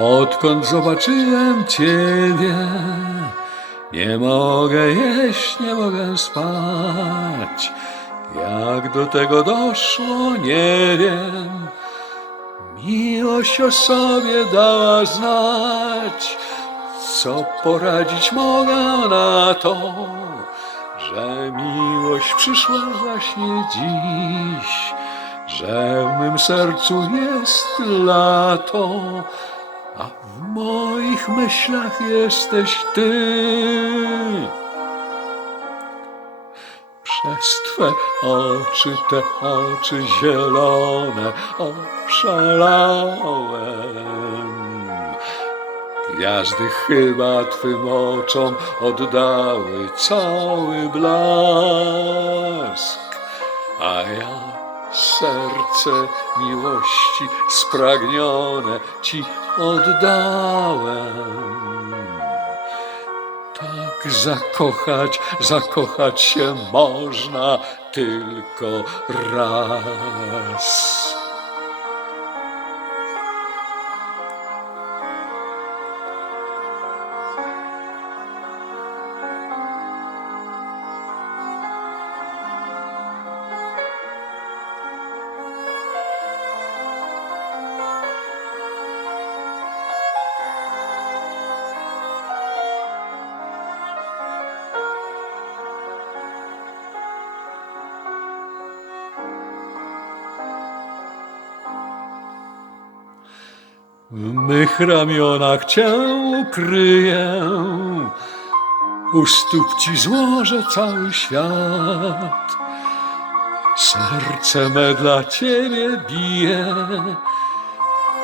Odkąd zobaczyłem Ciebie, nie mogę jeść, nie mogę spać. Jak do tego doszło, nie wiem. Miłość o sobie dała znać. Co poradzić mogę na to, że miłość przyszła właśnie dziś, że w mym sercu jest lato, a w moich myślach jesteś ty. Przez Twe oczy, te oczy zielone oszalałem. Gwiazdy chyba Twym oczom oddały cały blask, serce miłości spragnione Ci oddałem. Tak zakochać, zakochać się można tylko raz. W mych ramionach Cię ukryję, u stóp Ci złożę cały świat. Serce me dla Ciebie bije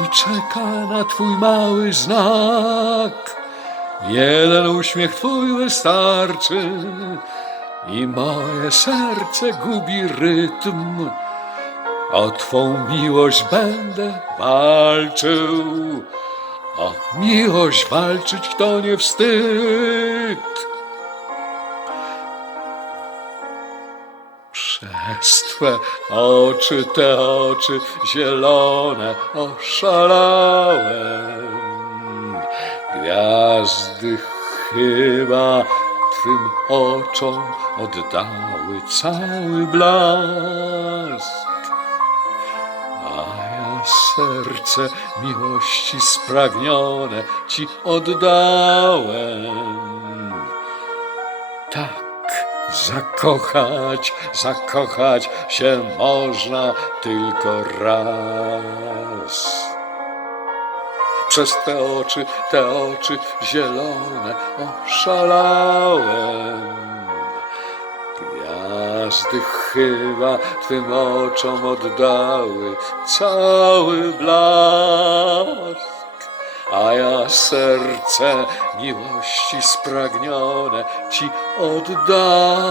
i czeka na Twój mały znak. Jeden uśmiech Twój wystarczy i moje serce gubi rytm. O Twą miłość będę walczył, o miłość walczyć to nie wstyd. Przez Twe oczy, te oczy zielone oszalałem. Gwiazdy chyba Twym oczom oddały cały blask. Serce miłości spragnione Ci oddałem. Tak zakochać, zakochać się można tylko raz. Przez te oczy, te oczy zielone oszalałem. Gwiazdy chyba Twym oczom oddały cały blask, a ja serce miłości spragnione Ci oddałem.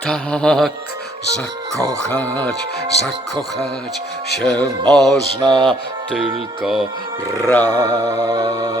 Tak zakochać, zakochać się można tylko raz.